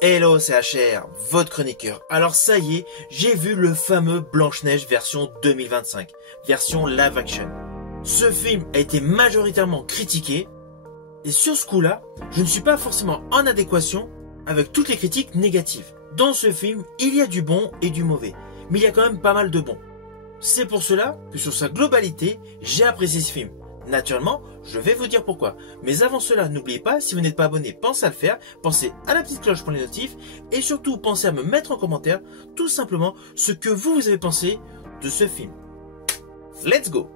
Hello, c'est HR, votre chroniqueur. Alors ça y est, j'ai vu le fameux Blanche-Neige version 2025, version live action. Ce film a été majoritairement critiqué, et sur ce coup-là, je ne suis pas forcément en adéquation avec toutes les critiques négatives. Dans ce film, il y a du bon et du mauvais, mais il y a quand même pas mal de bon. C'est pour cela que sur sa globalité, j'ai apprécié ce film. Naturellement, je vais vous dire pourquoi. Mais avant cela, n'oubliez pas, si vous n'êtes pas abonné, pensez à le faire, pensez à la petite cloche pour les notifs, et surtout pensez à me mettre en commentaire, tout simplement, ce que vous avez pensé de ce film. Let's go!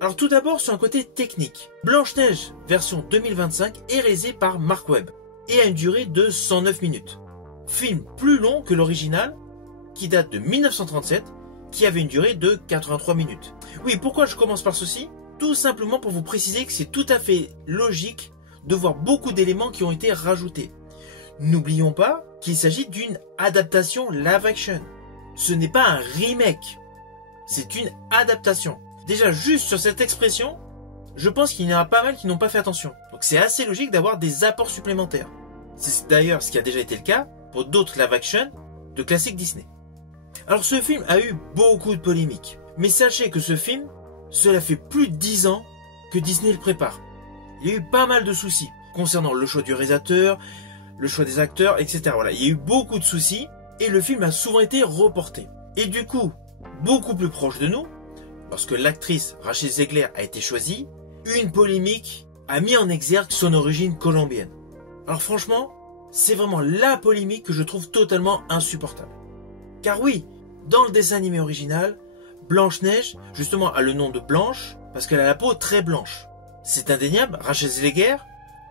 Alors tout d'abord sur un côté technique, Blanche-Neige version 2025 est réalisée par Marc Webb et a une durée de 109 minutes. Film plus long que l'original qui date de 1937 qui avait une durée de 83 minutes. Oui, pourquoi je commence par ceci? Tout simplement pour vous préciser que c'est tout à fait logique de voir beaucoup d'éléments qui ont été rajoutés. N'oublions pas qu'il s'agit d'une adaptation live action. Ce n'est pas un remake, c'est une adaptation. Déjà, juste sur cette expression, je pense qu'il y en a pas mal qui n'ont pas fait attention. Donc c'est assez logique d'avoir des apports supplémentaires. C'est d'ailleurs ce qui a déjà été le cas pour d'autres live action de classiques Disney. Alors ce film a eu beaucoup de polémiques. Mais sachez que ce film, cela fait plus de 10 ans que Disney le prépare. Il y a eu pas mal de soucis concernant le choix du réalisateur, le choix des acteurs, etc. Voilà, il y a eu beaucoup de soucis et le film a souvent été reporté. Et du coup, beaucoup plus proche de nous, lorsque l'actrice Rachel Zegler a été choisie, une polémique a mis en exergue son origine colombienne. Alors franchement, c'est vraiment la polémique que je trouve totalement insupportable. Car oui, dans le dessin animé original, Blanche-Neige, justement, a le nom de Blanche parce qu'elle a la peau très blanche. C'est indéniable, Rachel Zegler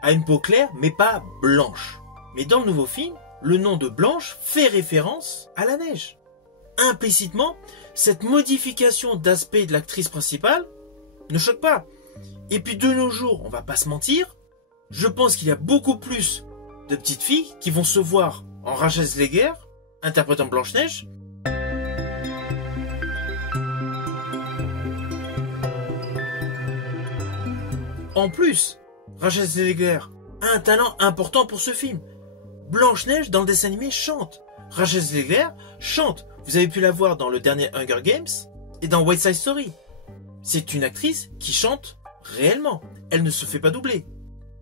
a une peau claire mais pas blanche. Mais dans le nouveau film, le nom de Blanche fait référence à la neige. Implicitement, cette modification d'aspect de l'actrice principale ne choque pas. Et puis de nos jours, on va pas se mentir, je pense qu'il y a beaucoup plus de petites filles qui vont se voir en Rachel Zegler, interprétant Blanche-Neige, en plus, Rachel Zegler a un talent important pour ce film. Blanche-Neige dans le dessin animé chante. Rachel Zegler chante. Vous avez pu la voir dans le dernier Hunger Games et dans West Side Story. C'est une actrice qui chante réellement. Elle ne se fait pas doubler.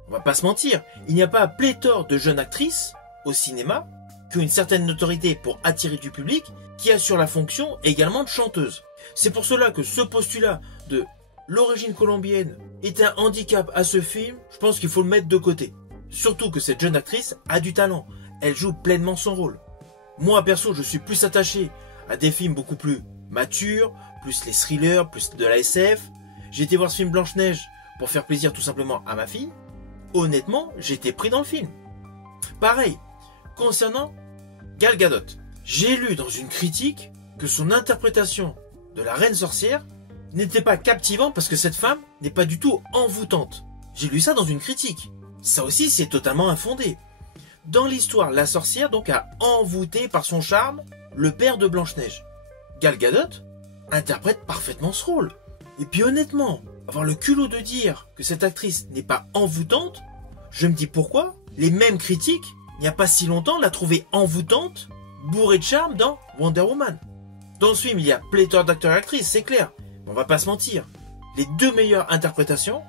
On va pas se mentir, il n'y a pas pléthore de jeunes actrices au cinéma qui ont une certaine notoriété pour attirer du public qui assurent la fonction également de chanteuse. C'est pour cela que ce postulat de l'origine colombienne est un handicap à ce film, je pense qu'il faut le mettre de côté. Surtout que cette jeune actrice a du talent. Elle joue pleinement son rôle. Moi, perso, je suis plus attaché à des films beaucoup plus matures, plus les thrillers, plus de la SF. J'ai été voir ce film Blanche-Neige pour faire plaisir tout simplement à ma fille. Honnêtement, j'ai été pris dans le film. Pareil, concernant Gal Gadot, j'ai lu dans une critique que son interprétation de la reine sorcière n'était pas captivante parce que cette femme n'est pas du tout envoûtante. J'ai lu ça dans une critique. Ça aussi, c'est totalement infondé. Dans l'histoire, la sorcière donc a envoûté par son charme le père de Blanche-Neige. Gal Gadot interprète parfaitement ce rôle. Et puis honnêtement, avoir le culot de dire que cette actrice n'est pas envoûtante, je me dis pourquoi les mêmes critiques, il n'y a pas si longtemps, la trouvaient envoûtante, bourrée de charme dans Wonder Woman. Dans ce film, il y a pléthore d'acteurs et actrices, c'est clair. Mais on va pas se mentir. Les deux meilleures interprétations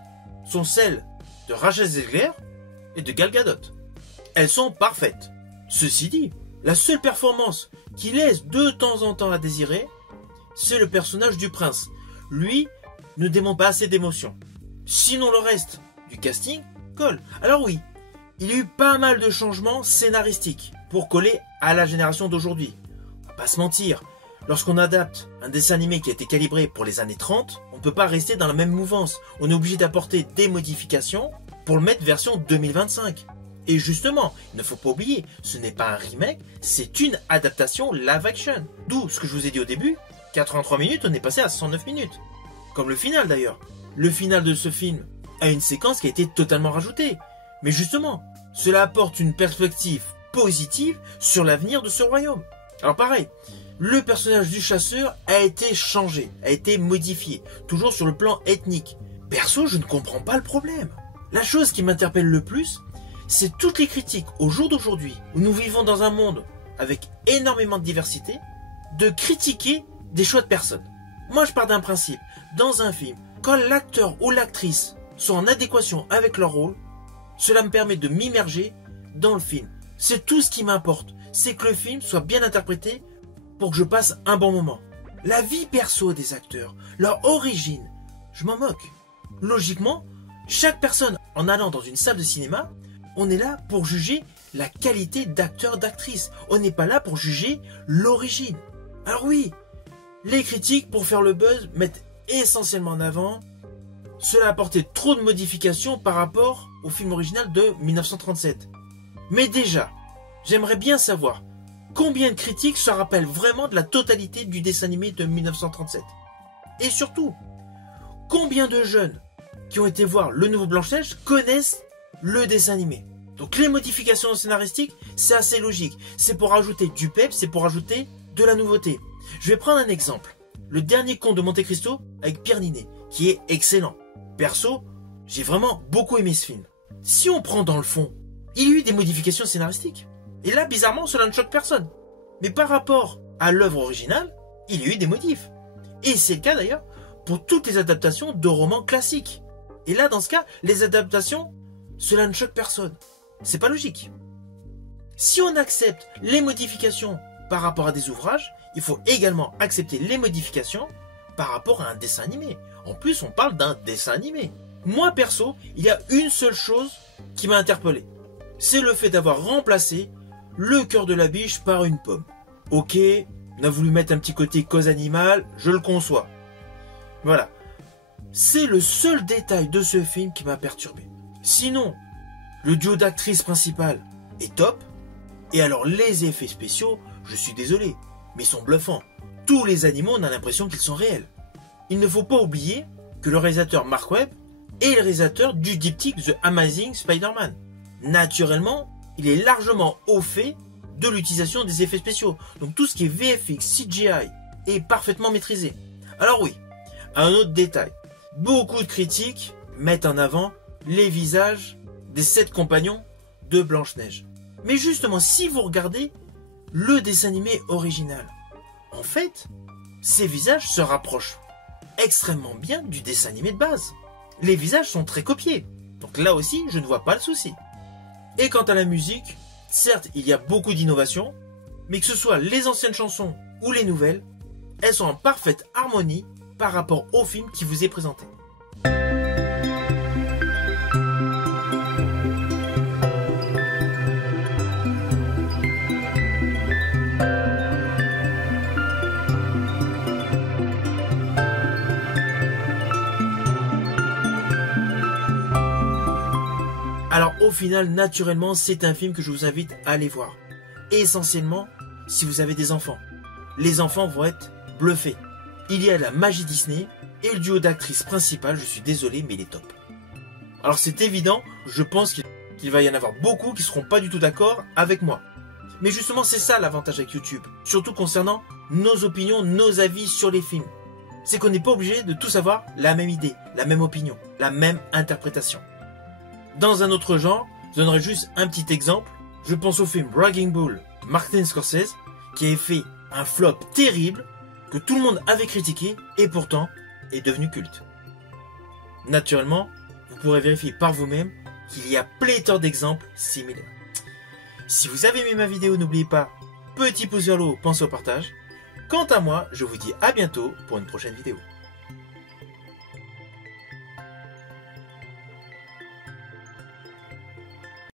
sont celles de Rachel Zegler et de Gal Gadot. Elles sont parfaites. Ceci dit, la seule performance qui laisse de temps en temps à désirer, c'est le personnage du prince. Lui ne démontre pas assez d'émotion. Sinon le reste du casting colle. Alors oui, il y a eu pas mal de changements scénaristiques pour coller à la génération d'aujourd'hui. On va pas se mentir, lorsqu'on adapte un dessin animé qui a été calibré pour les années 30, on ne peut pas rester dans la même mouvance. On est obligé d'apporter des modifications pour le mettre version 2025. Et justement, il ne faut pas oublier, ce n'est pas un remake, c'est une adaptation live action. D'où ce que je vous ai dit au début, 83 minutes, on est passé à 109 minutes. Comme le final d'ailleurs. Le final de ce film a une séquence qui a été totalement rajoutée. Mais justement, cela apporte une perspective positive sur l'avenir de ce royaume. Alors pareil, le personnage du chasseur a été changé, a été modifié, toujours sur le plan ethnique. Perso, je ne comprends pas le problème. La chose qui m'interpelle le plus, c'est toutes les critiques au jour d'aujourd'hui, où nous vivons dans un monde avec énormément de diversité, de critiquer des choix de personnes. Moi, je pars d'un principe. Dans un film, quand l'acteur ou l'actrice sont en adéquation avec leur rôle, cela me permet de m'immerger dans le film. C'est tout ce qui m'importe. C'est que le film soit bien interprété pour que je passe un bon moment. La vie perso des acteurs, leur origine, je m'en moque. Logiquement, chaque personne, en allant dans une salle de cinéma, on est là pour juger la qualité d'acteur, d'actrice. On n'est pas là pour juger l'origine. Alors oui, les critiques, pour faire le buzz, mettent essentiellement en avant cela a apporté trop de modifications par rapport au film original de 1937. Mais déjà, j'aimerais bien savoir combien de critiques se rappellent vraiment de la totalité du dessin animé de 1937. Et surtout, combien de jeunes qui ont été voir le nouveau Blanche-Neige connaissent le dessin animé. Donc les modifications scénaristiques, c'est assez logique. C'est pour ajouter du peps, c'est pour ajouter de la nouveauté. Je vais prendre un exemple. Le dernier conte de Monte Cristo avec Pierre Niney, qui est excellent. Perso, j'ai vraiment beaucoup aimé ce film. Si on prend dans le fond, il y a eu des modifications scénaristiques. Et là, bizarrement, cela ne choque personne. Mais par rapport à l'œuvre originale, il y a eu des modifs. Et c'est le cas d'ailleurs pour toutes les adaptations de romans classiques. Et là, dans ce cas, les adaptations, cela ne choque personne. C'est pas logique. Si on accepte les modifications par rapport à des ouvrages, il faut également accepter les modifications par rapport à un dessin animé. En plus, on parle d'un dessin animé. Moi, perso, il y a une seule chose qui m'a interpellé. C'est le fait d'avoir remplacé le cœur de la biche par une pomme. Ok, on a voulu mettre un petit côté cause animale, je le conçois. Voilà. C'est le seul détail de ce film qui m'a perturbé. Sinon, le duo d'actrices principales est top. Et alors, les effets spéciaux, je suis désolé, mais ils sont bluffants. Tous les animaux, on a l'impression qu'ils sont réels. Il ne faut pas oublier que le réalisateur Mark Webb est le réalisateur du diptyque The Amazing Spider-Man. Naturellement, il est largement au fait de l'utilisation des effets spéciaux. Donc tout ce qui est VFX, CGI est parfaitement maîtrisé. Alors oui, un autre détail. Beaucoup de critiques mettent en avant les visages des 7 compagnons de Blanche-Neige. Mais justement, si vous regardez le dessin animé original, en fait, ces visages se rapprochent extrêmement bien du dessin animé de base. Les visages sont très copiés. Donc là aussi, je ne vois pas le souci. Et quant à la musique, certes, il y a beaucoup d'innovations, mais que ce soit les anciennes chansons ou les nouvelles, elles sont en parfaite harmonie par rapport au film qui vous est présenté. Alors au final, naturellement, c'est un film que je vous invite à aller voir. Et essentiellement, si vous avez des enfants. Les enfants vont être bluffés. Il y a la magie Disney et le duo d'actrices principales, je suis désolé, mais il est top. Alors c'est évident, je pense qu'il va y en avoir beaucoup qui ne seront pas du tout d'accord avec moi. Mais justement, c'est ça l'avantage avec YouTube. Surtout concernant nos opinions, nos avis sur les films. C'est qu'on n'est pas obligé de tous avoir la même idée, la même opinion, la même interprétation. Dans un autre genre, je donnerai juste un petit exemple. Je pense au film Raging Bull de Martin Scorsese, qui avait fait un flop terrible, que tout le monde avait critiqué, et pourtant est devenu culte. Naturellement, vous pourrez vérifier par vous-même qu'il y a pléthore d'exemples similaires. Si vous avez aimé ma vidéo, n'oubliez pas, petit pouce vers le haut, pensez au partage. Quant à moi, je vous dis à bientôt pour une prochaine vidéo.